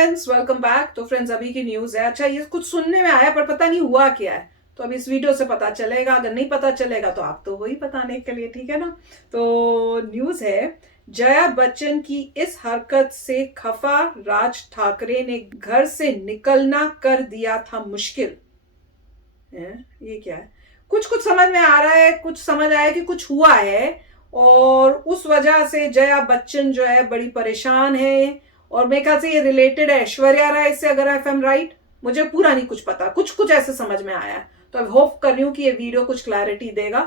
Friends, welcome back. तो friends, अभी की न्यूज है। अच्छा, ये कुछ सुनने में आया पर पता नहीं हुआ क्या है, तो अब इस वीडियो से पता चलेगा। अगर नहीं पता चलेगा तो आप तो हो ही बताने के लिए, ठीक है ना। तो न्यूज है, जया बच्चन की इस हरकत से खफा राज ठाकरे ने घर से निकलना कर दिया था मुश्किल। ये क्या है? कुछ कुछ समझ में आ रहा है, कुछ समझ आया कि कुछ हुआ है और उस वजह से जया बच्चन जो है बड़ी परेशान है। और मेरे ख्याल से ये रिलेटेड है ऐश्वर्या राय से, अगर आई एम राइट। मुझे पूरा नहीं कुछ पता, कुछ कुछ ऐसे समझ में आया है। तो आई होप कर रही हूँ कि ये वीडियो कुछ क्लैरिटी देगा।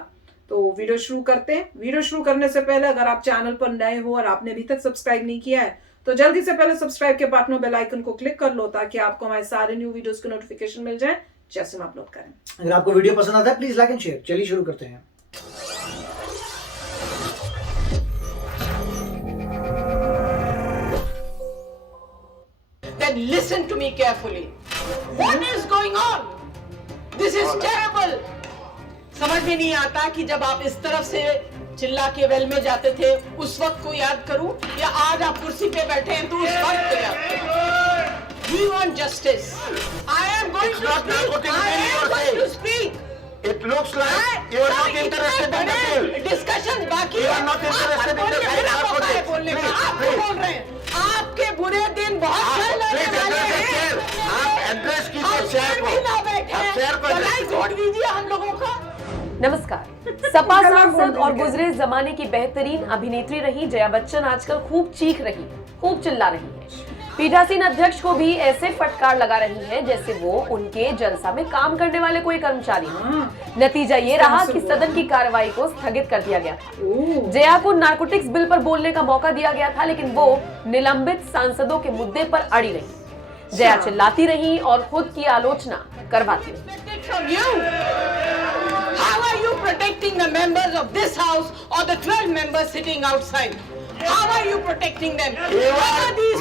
तो वीडियो शुरू करते हैं। वीडियो शुरू करने से पहले अगर आप चैनल पर नए हो और आपने अभी तक सब्सक्राइब नहीं किया है तो जल्दी से पहले सब्सक्राइब के बटन बेल आइकन को क्लिक कर लो, ताकि आपको हमारे सारे न्यू वीडियोस के नोटिफिकेशन मिल जाए जैसे हम अपलोड करें। अगर आपको वीडियो पसंद आता है प्लीज लाइक एंड शेयर। चलिए शुरू करते हैं। Then listen to me carefully. What is going on? This is terrible. समझ में नहीं आता कि जब आप इस तरफ से चिल्ला के वेल में जाते थे उस वक्त को याद करूं, या आज आप कुर्सी पे बैठे हैं तो उस वक्त को याद करूं। We want justice. I am going to speak. I am going to speak. It looks like you are not interested in the bill. Discussion बाकी You are not interested in the bill. आप बोलने का, आप बोल रहे हैं। आपके बुरे दिन बहुत चलने वाले हैं। आप एड्रेस कीजिए शेयर को। भी ना बैठे, आप शेयर को भलाई जोड़ दीजिए हम लोगों का। नमस्कार। सपा सांसद और गुजरे जमाने की बेहतरीन अभिनेत्री रही जया बच्चन आजकल खूब चीख रही, खूब चिल्ला रही है। पीठासीन अध्यक्ष को भी ऐसे फटकार लगा रही है जैसे वो उनके जलसा में काम करने वाले कोई कर्मचारी हो। नतीजा ये रहा कि सदन की कार्रवाई को स्थगित कर दिया गया था। जया को नारकोटिक्स बिल पर बोलने का मौका दिया गया था, लेकिन वो निलंबित सांसदों के मुद्दे पर अड़ी रही। जया चिल्लाती रही और खुद की आलोचना करवाती रही। How are you protecting the members of this house or the 12 members sitting outside? How are you protecting them?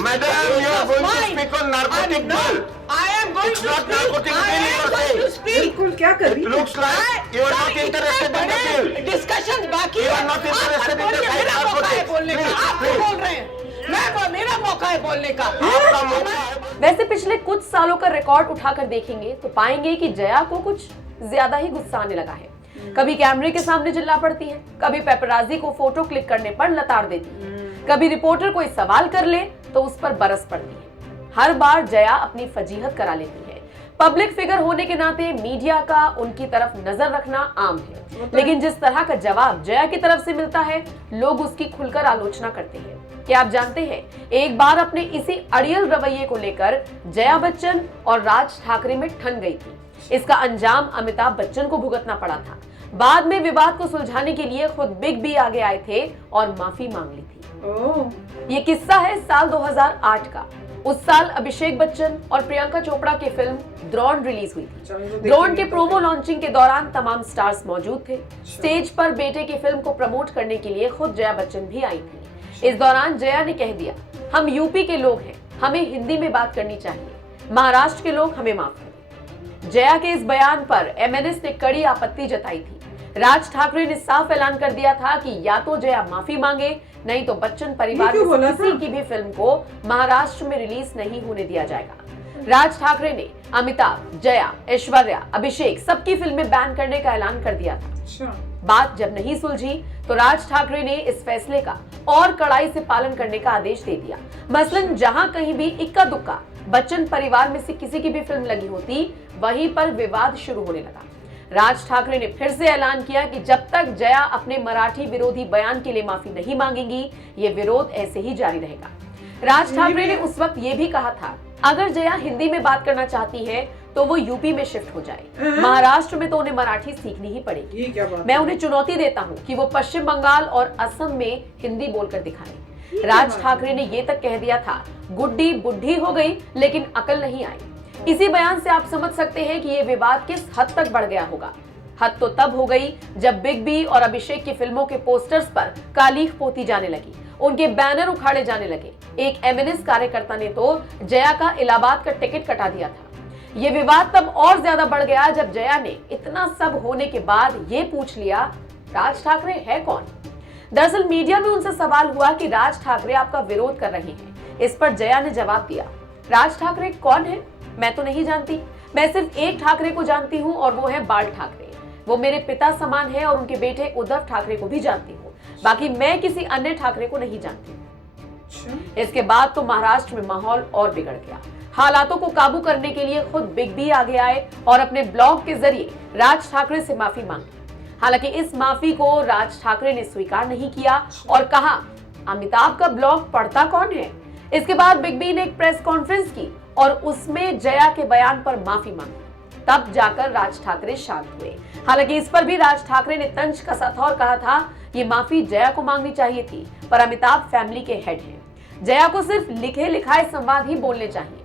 Madam, you are going to speak on narcotic bill. I am going It's to not speak. narcotic I bill, am you are going to saying. speak. बिल्कुल, क्या कर रही It है? looks like you are not interested in the bill. Discussion बाकी You are not interested in the मेरा मौका है narcotics. बोलने का। Please, आप please. बोल रहे हैं, मेरा मौका है बोलने का। आपका मौका है। वैसे पिछले कुछ सालों का रिकॉर्ड उठाकर देखेंगे तो पाएंगे कि जया को कुछ ज्यादा ही गुस्सा आने लगा है। कभी कैमरे के सामने चिल्ला पड़ती है, कभी पेपराजी को फोटो क्लिक करने पर लताड़ देती है, कभी रिपोर्टर कोई सवाल कर ले तो उस पर बरस पड़ती है। हर बार जया अपनी फजीहत करा लेती है। पब्लिक फिगर होने के नाते मीडिया का उनकी तरफ नजर रखना आम है, लेकिन जिस तरह का जवाब जया की तरफ से मिलता है, लोग उसकी खुलकर आलोचना करते हैं। क्या आप जानते हैं, एक बार अपने इसी अड़ियल रवैये को लेकर जया बच्चन और राज ठाकरे में ठन गई थी। इसका अंजाम अमिताभ बच्चन को भुगतना पड़ा था। बाद में विवाद को सुलझाने के लिए खुद बिग बी आगे आए थे और माफी मांग ली थी। ये किस्सा है साल 2008 का। उस साल अभिषेक बच्चन और प्रियंका चोपड़ा की फिल्म द्रोण रिलीज हुई थी। द्रोण के प्रोमो लॉन्चिंग के दौरान तमाम स्टार्स मौजूद थे। स्टेज पर बेटे की फिल्म को प्रमोट करने के लिए खुद जया बच्चन भी आई थी। इस दौरान जया ने कह दिया, हम यूपी के लोग हैं, हमें हिंदी में बात करनी चाहिए, महाराष्ट्र के लोग हमें माफ करें। जया के इस बयान पर एमएनएस ने कड़ी आपत्ति जताई थी। राज ठाकरे ने साफ ऐलान कर दिया था कि या तो जया माफी मांगे, नहीं तो बच्चन परिवार में किसी की भी फिल्म को महाराष्ट्र में रिलीज नहीं होने दिया जाएगा। राज ठाकरे ने अमिताभ, जया, ऐश्वर्या, अभिषेक सबकी फिल्में बैन करने का ऐलान कर दिया था। बात जब नहीं सुलझी तो राज ठाकरे ने इस फैसले का और कड़ाई से पालन करने का आदेश दे दिया। मसलन जहां कहीं भी इक्का दुक्का बच्चन परिवार में से किसी की भी फिल्म लगी होती, वहीं पर विवाद शुरू होने लगा। राज ठाकरे ने फिर से ऐलान किया कि जब तक जया अपने मराठी विरोधी बयान के लिए माफी नहीं मांगेगी, ये विरोध ऐसे ही जारी रहेगा। राज ठाकरे ने उस वक्त ये भी कहा था, अगर जया हिंदी में बात करना चाहती है तो वो यूपी में शिफ्ट हो जाए, महाराष्ट्र में तो उन्हें मराठी सीखनी ही पड़ेगी। मैं उन्हें चुनौती देता हूँ कि वो पश्चिम बंगाल और असम में हिंदी बोलकर दिखाएं। राज ठाकरे ने ये तक कह दिया था, गुड्डी बुढ़ी हो गई लेकिन अकल नहीं आई। इसी बयान से आप समझ सकते हैं कि ये विवाद किस हद तक बढ़ गया होगा। हद तो तब हो गई जब बिग बी और अभिषेक की फिल्मों के पोस्टर्स पर कालीख पोती जाने लगी, उनके बैनर उखाड़े जाने लगे। एक एमएनएस कार्यकर्ता ने तो जया का इलाहाबाद का टिकट कटा दिया था। ये विवाद तब और ज्यादा बढ़ गया जब जया ने इतना सब होने के बाद ये पूछ लिया, राज ठाकरे है कौन। दरअसल मीडिया में उनसे सवाल हुआ कि राज ठाकरे आपका विरोध कर रहे हैं। इस पर जया ने जवाब दिया, राज ठाकरे कौन है? मैं तो नहीं जानती। मैं सिर्फ एक ठाकरे को जानती हूँ और वो है बाल ठाकरे। वो मेरे पिता समान है और उनके बेटे उद्धव ठाकरे को भी जानती हूँ। बाकी मैं किसी अन्य ठाकरे को नहीं जानती। इसके बाद तो महाराष्ट्र में माहौल और बिगड़ गया। हालातों को काबू करने के लिए खुद बिग बी आगे आए और अपने ब्लॉग के जरिए राज ठाकरे से माफी मांगी। हालांकि इस माफी को राज ठाकरे ने स्वीकार नहीं किया और कहा, अमिताभ का ब्लॉग पढ़ता कौन है? इसके बाद बिग बी ने एक प्रेस कॉन्फ्रेंस की और उसमें जया के बयान पर माफी मांगी। तब जाकर राज ठाकरे शांत हुए। हालांकि इस पर भी राज ठाकरे ने तंज कसा था और कहा था ये माफी जया को मांगनी चाहिए थी, पर अमिताभ फैमिली के हेड हैं। जया को सिर्फ लिखे लिखाए संवाद ही बोलने चाहिए।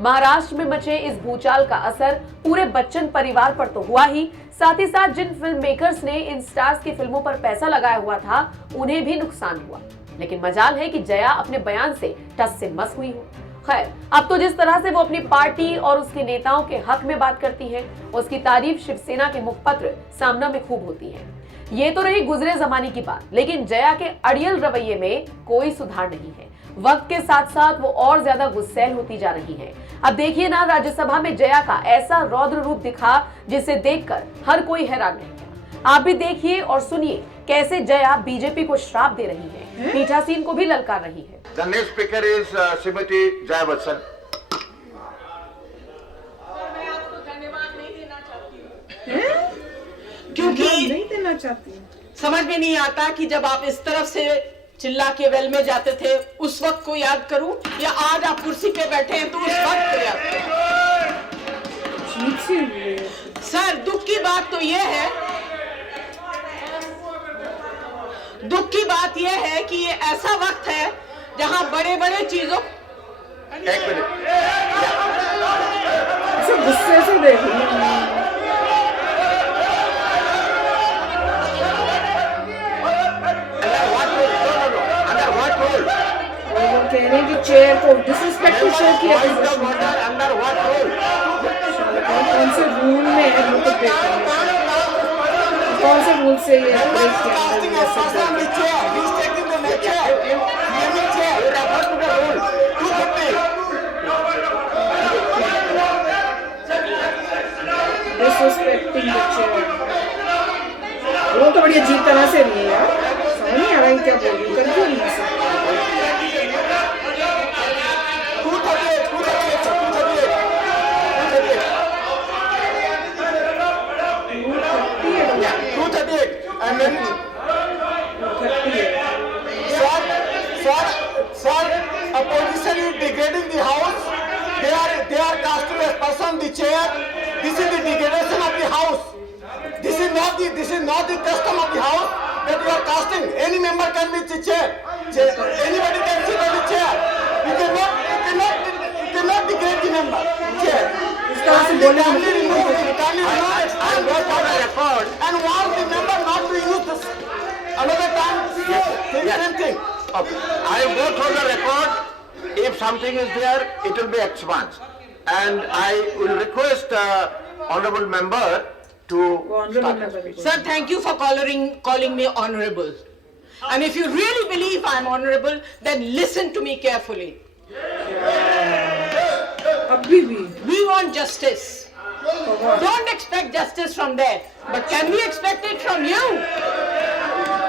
महाराष्ट्र में मचे इस भूचाल का असर पूरे बच्चन परिवार पर तो हुआ ही, साथ ही साथ जिन फिल्म मेकर्स ने इन स्टार्स की फिल्मों पर पैसा लगाया हुआ था उन्हें भी नुकसान हुआ। लेकिन मजाल है कि जया अपने बयान से टस से मस हुई हो। खैर, अब तो जिस तरह से वो अपनी पार्टी और उसके नेताओं के हक में बात करती है, उसकी तारीफ शिवसेना के मुखपत्र सामना में खूब होती है। ये तो रही गुजरे जमाने की बात, लेकिन जया के अड़ियल रवैये में कोई सुधार नहीं है। वक्त के साथ साथ वो और ज्यादा गुस्सैल होती जा रही है। अब देखिए ना, राज्यसभा में जया का ऐसा रौद्र रूप दिखा जिसे देखकर हर कोई हैरान रह गया। आप भी देखिए और सुनिए कैसे जया बीजेपी को श्राप दे रही है, पीठासीन को भी ललकार रही है। The next speaker is Srimati Jaya Bachchan. मैं आपको धन्यवाद नहीं देना चाहती हूँ क्योंकि नहीं देना चाहती। समझ में नहीं आता कि जब आप इस तरफ से चिल्ला के वेल में जाते थे उस वक्त को याद करूं या आज आप कुर्सी पे बैठे हैं तो उस वक्त को याद करूं। सर, दुख की बात तो यह है, दुख की बात यह है कि ये ऐसा वक्त है जहां बड़े बड़े चीजों एक मिनट। गुस्से से देख रही हूँ। कह रहे हैं कि चेयर को डिसरिस्पेक्ट शो किया अंडर व्हाट रूल? कौन से रूल में है वो तो देखते हैं। कौन से रूल से ये ब्रेक किया? Disrespecting the chair. वो तो बड़ी अजीब तरह से नहीं है यार, समझ नहीं आ रहा है क्या बोल रही, कंफ्यूज नहीं है। Opposition is degrading the house. They are casting a person on the chair. This is the degradation of the house. This is not the custom of the house that you are casting. Any member can be the chair. Anybody can sit on the chair. You cannot degrade the member. Chair. Kindly remove and warn the member not to use this. Another time, same thing. Okay. I will go through the record. If something is there, it will be expunged. And I will request honorable member to start. Sir, thank you for calling me honorable. And if you really believe I am honorable, then listen to me carefully. We want justice. Don't expect justice from there. But can we expect it from you?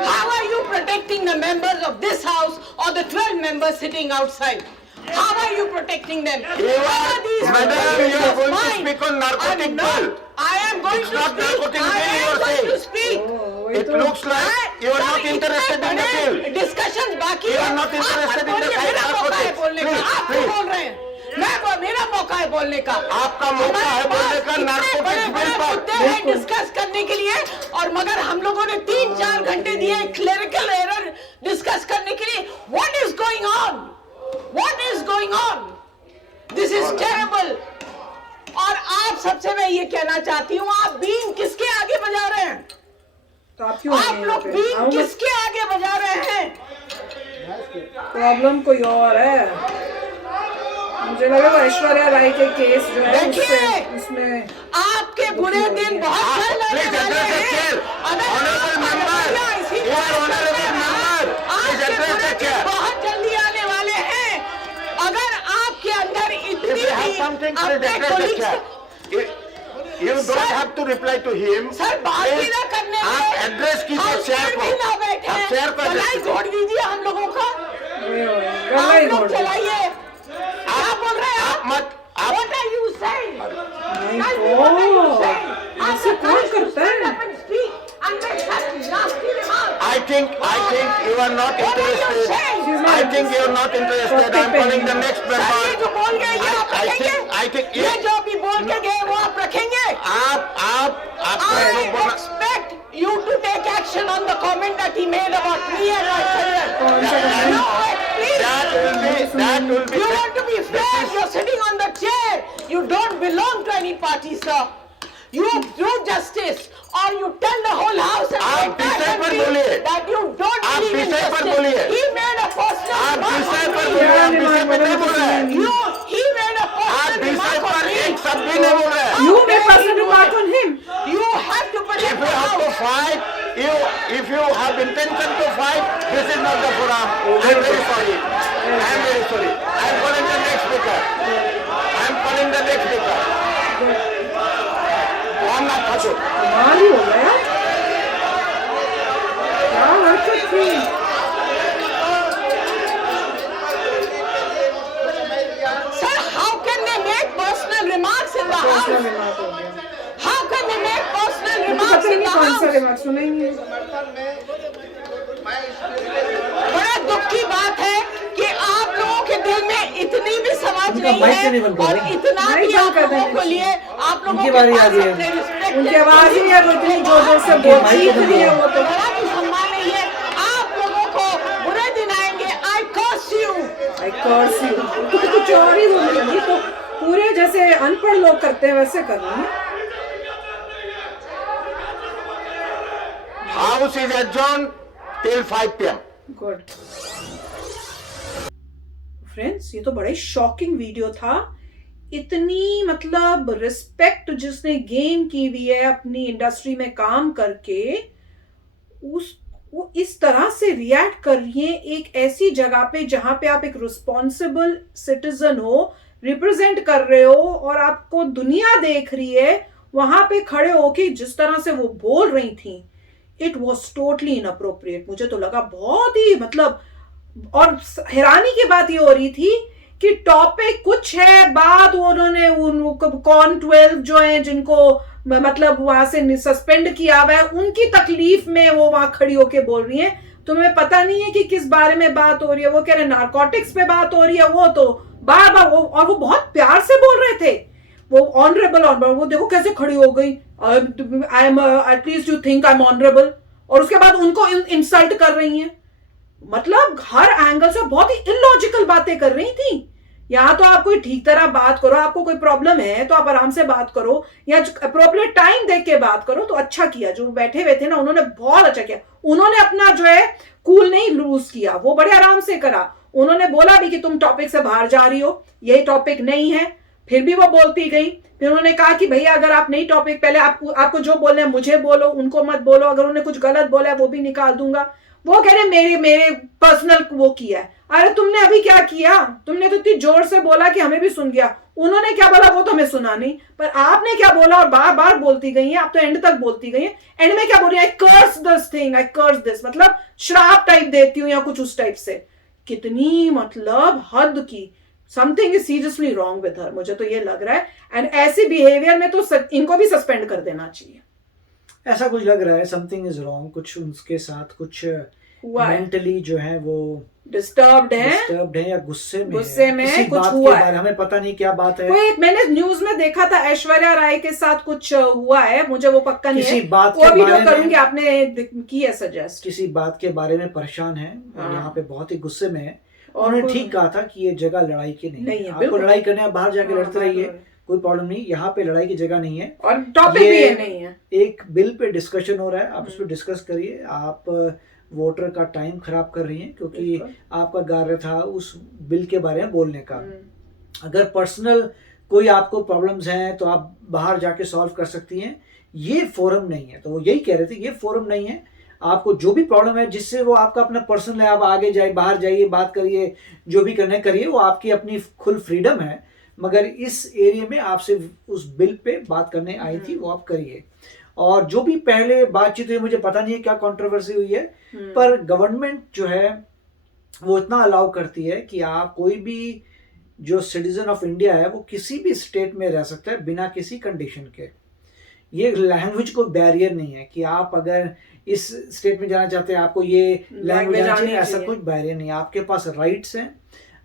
How are you protecting the members of this house or the 12 members sitting outside? How are you protecting them? Madam, you are going to speak on narcotic bill. I am going to not speak. narcotic I bill, you am are going to saying. speak. It looks like you are not interested in the bill. Discussions बाकी You है। are not interested in the मेरा मौका है बोलने का। आप क्यों Please. बोल रहे हैं? मेरा मौका है बोलने का। आपका मौका है बोलने का नार्कोटिक्स बिल पर। मुद्दे हैं डिस्कस करने के लिए और मगर हम लोगों ने 3-4 घंटे दिए क्लरिकल एरर डिस्कस करने के लिए। What is going on? What is going on? This is terrible. और आप सबसे मैं ये कहना चाहती हूँ, आप बीन किसके आगे बजा रहे हैं? तो आप क्यों आप लोग बीन किसके आगे बजा रहे हैं? प्रॉब्लम कोई और है। मुझे लगा वो ऐश्वर्या राय के केस जो है उसमें आपके बुरे दिन बहुत जल्द आने वाले हैं। आपके बुरे दिन बहुत जल्दी आने वाले हैं। अगर आपके is अपने address the colleagues chair. You don't have to reply to him. Sir बात ही ना करने आप एड्रेस कीजिए चेयर को. ना बैठे आप चेयर को गला ही address घोट दीजिए हम लोगों का गला ही आप लोग घोट दो। चलाइए क्या बोल रहे हैं आप मत आप What are you saying? नहीं Guys, what are you तो saying? ऐसे कौन करता है? Stand up and speak and make such nasty remarks. I think you are not What are you interested. saying? I think you are not interested. I am calling the next sir ये जो member. बोल गए ये आप रखेंगे I think ये जो अभी बोल के गए वो आप रखेंगे आपको I जो बोलना expect you to take action on the comment that he made about me and my career. कौन सा गाना? No, please. that will be You want to be fair. You're sitting on the chair. You don't belong to any party, sir. You do justice, or you tell the whole house and आप the entire विषय पर country बोलिए। that you don't आप believe in विषय पर justice. बोलिए। He made a personal आप remark विषय on पर me. बोलिए. आप विषय पर नहीं बोल रहे हैं. He made a आप personal विषय remark पर on एक me. शब्द भी नहीं बोल रहे हैं. You made personal remark on him. You have to If protect you the have to house. fight, if you have intention to fight, this is not the forum. I am very sorry. I am very sorry. I am calling the next speaker. I am calling the next speaker. Ramnath Thakur. कमाल ही हो गया। क्या हरकत थी? Sir, how can they make personal remarks in the दूसरा house? remark हो गया। How can they make personal मुझे remarks पता ही in the नहीं कौन सा house? remark सुना ही नहीं। बड़ा दुख की बात है कि आप लोगों के दिल में इतनी भी समझ उनका नहीं mic नहीं है बंद कर और रहे। इतना नहीं भी बंद आप कर लोगों देना को लिए आप लोगों उनकी के बारी आ पास गई है। अपने respected उनकी आवाज ही है वो इतनी जोर जोर से उनकी बोलती mic इतनी है वो तो। बड़ा भी सम्मान नहीं है आप लोगों को बुरे दिन आएंगे I curse you. I curse you। तो कुछ और ही बोलने लगी तो पूरे जैसे अनपढ़ लोग करते हैं वैसे कर रही है। House is adjourned till 5 p.m. Good friends, ये तो बड़ा ही शॉकिंग वीडियो था। इतनी मतलब रिस्पेक्ट जिसने गेन की हुई है अपनी इंडस्ट्री में काम करके, वो इस तरह से रिएक्ट कर रही है एक ऐसी जगह पे जहां पे आप एक रिस्पॉन्सिबल सिटीजन हो, रिप्रेजेंट कर रहे हो और आपको दुनिया देख रही है, वहां पे खड़े होके जिस तरह से वो बोल रही थी, इट वॉज टोटली इनअप्रोप्रिएट। मुझे तो लगा बहुत ही मतलब, और हैरानी की बात ये हो रही थी कि टॉपिक कुछ है, बाद उन्होंने कॉन 12 जो है जिनको मतलब वहां से सस्पेंड किया हुआ है, उनकी तकलीफ में वो वहां खड़ी होके बोल रही है। तुम्हें पता नहीं है कि किस बारे में बात हो रही है। वो कह रहे नारकोटिक्स पे बात हो रही है, वो तो बार बार और वो बहुत प्यार से बोल रहे थे, वो ऑनरेबल वो देखो कैसे खड़ी हो गई, I am at least you think I am honourable, और उसके बाद उनको इंसल्ट कर रही हैं। मतलब हर एंगल से बहुत ही इलॉजिकल बातें कर रही थी। यहाँ तो आप कोई ठीक तरह बात करो, आपको कोई प्रॉब्लम है तो आप आराम से बात करो या अप्रोप्रिएट टाइम देख के बात करो। तो अच्छा किया जो बैठे हुए थे ना, उन्होंने बहुत अच्छा किया। उन्होंने अपना जो है कूल नहीं लूज किया, वो बड़े आराम से करा। उन्होंने बोला भी कि तुम टॉपिक से बाहर जा रही हो, यही टॉपिक नहीं है, फिर भी वो बोलती गई। फिर उन्होंने कहा कि भैया अगर आप नई टॉपिक, पहले आपको जो बोलना है मुझे बोलो, उनको मत बोलो, अगर उन्होंने कुछ गलत बोला है वो भी निकाल दूंगा। वो कह रहे मेरे पर्सनल वो किया है। अरे तुमने अभी क्या किया, तुमने तो इतनी जोर से बोला कि हमें भी सुन गया। उन्होंने क्या बोला वो तो हमें सुना नहीं, पर आपने क्या बोला और बार बार बोलती गई है। आप तो एंड तक बोलती गई है। एंड में क्या बोल रही है, I curse this thing, I curse this, मतलब श्राप टाइप देती हूँ या कुछ उस टाइप से। कितनी मतलब हद की, something is seriously wrong with her, मुझे तो ये लग रहा है। एंड ऐसी बिहेवियर में तो इनको भी सस्पेंड कर देना चाहिए। ऐसा कुछ लग रहा है, समथिंग इज रॉन्ग, कुछ उनके साथ कुछ हुआ है, मेंटली जो है वो डिस्टर्ब्ड है या गुस्से में किसी कुछ बात हुआ के है, बारे हमें पता नहीं क्या बात है। कोई मैंने न्यूज में देखा था ऐश्वर्या राय के साथ कुछ हुआ है, मुझे वो पक्का नहीं किसी है। बात वो के वीडियो बारे में करूंगी, आपने की है सजेस्ट। किसी बात के बारे में परेशान है और हाँ। यहाँ पे बहुत ही गुस्से में है। और उन्होंने कोई- ठीक कहा था कि ये जगह लड़ाई की नहीं नहीं है। है, आपको बिल्कुल। लड़ाई करने, आप बाहर जाके हाँ, लड़ते बाहर रहिए, लड़ो। कोई प्रॉब्लम नहीं। यहाँ पे लड़ाई की जगह नहीं है। और टॉपिक भी ये नहीं है। एक बिल पे डिस्कशन हो रहा है, आप उस पर डिस्कस करिए। आप वोटर का टाइम खराब कर रही हैं, क्योंकि बिल्कुल। आपका कार्य था उस बिल के बारे में बोलने का। अगर पर्सनल कोई आपको प्रॉब्लम्स हैं तो आप बाहर जाके सॉल्व कर सकती हैं, ये फोरम नहीं है। तो वो यही कह रहे थे, ये फोरम नहीं है। आपको जो भी प्रॉब्लम है जिससे वो आपका अपना पर्सनल है, आप आगे जाइए, बाहर जाइए, बात करिए, जो भी करने करिए, वो आपकी अपनी फुल फ्रीडम है। मगर इस एरिया में आपसे उस बिल पे बात करने आई थी, वो आप करिए। और जो भी पहले बातचीत हुई, मुझे पता नहीं है क्या कंट्रोवर्सी हुई है, पर गवर्नमेंट जो है वो इतना अलाउ करती है कि आप कोई भी जो सिटीजन ऑफ इंडिया है वो किसी भी स्टेट में रह सकता है बिना किसी कंडीशन के। ये लैंग्वेज को बैरियर नहीं है कि आप अगर इस स्टेट में जाना चाहते हैं आपको ये लैंग्वेज आनी चाहिए, ऐसा कुछ बैरियर नहीं है। आपके पास राइट्स हैं।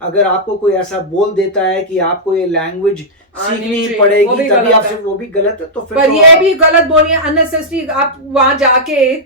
अगर आपको कोई ऐसा बोल देता है कि आपको ये लैंग्वेज सीखनी पड़ेगी तभी आपसे, वो भी गलत है। तो फिर पर तो ये भी गलत बोल रही है, अननेसेसरी। आप वहां जाके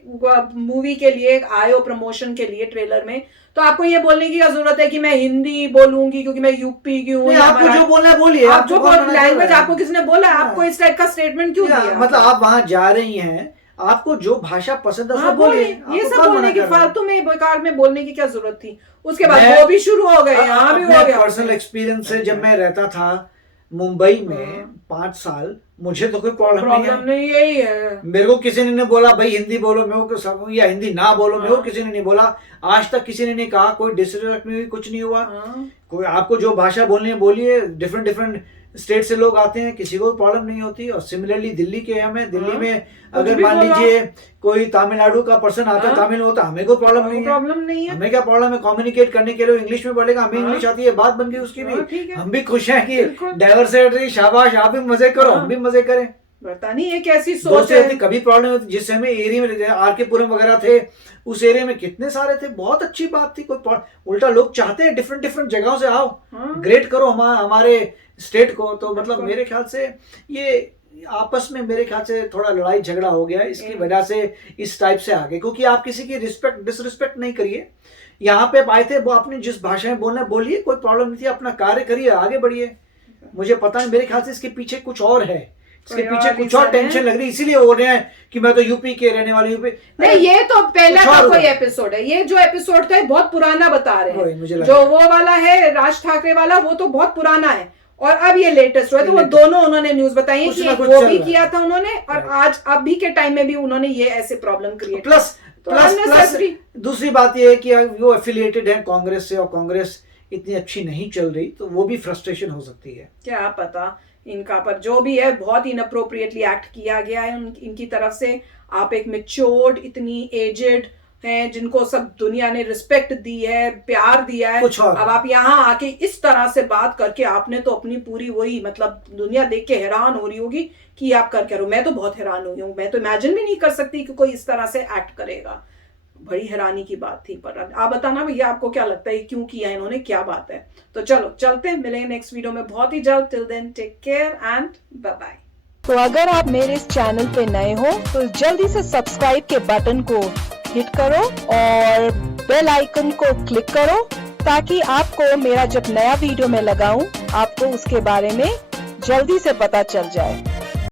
मूवी के लिए आए हो, प्रमोशन के लिए, ट्रेलर में, तो आपको ये बोलने की क्या जरूरत है कि मैं हिंदी बोलूंगी क्योंकि मैं यूपी की हूँ? आपको जो बोलना है बोलिए। आप जो लैंग्वेज आपको किसने बोला, आपको इस टाइप का स्टेटमेंट क्यों दिया? मतलब आप वहां जा रही हैं, आपको जो भाषा पसंद है उसको बोलिए। ये सब बोलने की, फालतू में बेकार में बोलने की क्या जरूरत थी? उसके बाद वो भी शुरू हो गए, यहाँ भी हो गया। पर्सनल एक्सपीरियंस से जब मैं रहता था मुंबई में 5 साल, मुझे तो कोई प्रॉब्लम नहीं, यही है। मेरे को किसी ने नहीं बोला भाई हिंदी बोलो, मेरे को सब, या हिंदी ना बोलो, मेरे को किसी ने नहीं बोला। आज तक किसी ने नहीं कहा, कोई डिसरिस्पेक्ट नहीं हुई, कुछ नहीं हुआ। कोई आपको जो भाषा बोलनी है बोलिए। डिफरेंट स्टेट से लोग आते हैं, किसी को प्रॉब्लम नहीं होती। और सिमिलरली दिल्ली के हमें, दिल्ली में अगर मान लीजिए कोई तमिलनाडु का पर्सन आता है, तमिल होता, हमें कोई प्रॉब्लम नहीं है। हमें क्या प्रॉब्लम है? कम्युनिकेट करने के लिए इंग्लिश में बोलेगा, हमें इंग्लिश आती है, बात बन गई उसकी भी। हम भी खुश हैं कि डाइवर्सिटी, शाबाश, आप भी मजे करो, हम भी मजे करें। पता नहीं ये कैसी सोच है। कभी प्रॉब्लम होती, जिस समय एरिया में आर के पुरम वगैरह थे, उस एरिया में कितने सारे थे, बहुत अच्छी बात थी। कोई उल्टा लोग चाहते हैं डिफरेंट जगहों से आओ, ग्रेट करो हमारे स्टेट को। तो मतलब मेरे ख्याल से ये आपस में मेरे ख्याल से थोड़ा लड़ाई झगड़ा हो गया, इसकी वजह से इस टाइप से आ गए। क्योंकि आप किसी की डिसरिस्पेक्ट नहीं करिए। यहाँ पे आए थे, वो अपनी जिस भाषा में बोलना बोलिए, कोई प्रॉब्लम नहीं थी, अपना कार्य करिए, आगे बढ़िए। मुझे पता नहीं, मेरे ख्याल से इसके पीछे कुछ और है, इसके पीछे कुछ और टेंशन लग रही है, इसीलिए बोल रहे हैं कि मैं तो यूपी के रहने वाली यूपी। नहीं, ये तो पहला का कोई एपिसोड है। ये जो एपिसोड था बहुत पुराना बता रहे हैं। जो वो वाला है राज ठाकरे वाला, वो तो बहुत पुराना है, और अब ये लेटेस्ट हुआ है। तो वो दोनों उन्होंने न्यूज बताई है कि वो भी किया था उन्होंने, और आज अभी के टाइम में भी उन्होंने ये ऐसे प्रॉब्लम क्रिएट। प्लस दूसरी बात ये है कि वो एफिलिएटेड है कांग्रेस से, और कांग्रेस इतनी अच्छी नहीं चल रही, तो वो भी फ्रस्ट्रेशन हो सकती है। क्या पता इनका, पर जो भी है बहुत इनअप्रोप्रिएटली एक्ट किया गया है इनकी तरफ से। आप एक मैच्योर्ड, इतनी एजेड हैं, जिनको सब दुनिया ने रिस्पेक्ट दी है, प्यार दिया है, अब आप यहाँ आके इस तरह से बात करके, आपने तो अपनी पूरी वही, मतलब दुनिया देख के हैरान हो रही होगी कि आप कर क्या रहे हो। मैं तो बहुत हैरान हुई हूँ, मैं तो इमेजिन भी नहीं कर सकती कि कोई इस तरह से एक्ट करेगा। बड़ी हैरानी की बात थी। पर आप बताना भैया, आपको क्या लगता है क्यों किया इन्होंने, क्या बात है? तो चलो चलते हैं, मिलेंगे नेक्स्ट वीडियो में बहुत ही जल्द। Till then take care and bye bye. तो अगर आप मेरे इस चैनल पे नए हो तो जल्दी से सब्सक्राइब के बटन को हिट करो और बेल आइकन को क्लिक करो, ताकि आपको मेरा जब नया वीडियो मैं लगाऊं, आपको उसके बारे में जल्दी से पता चल जाए।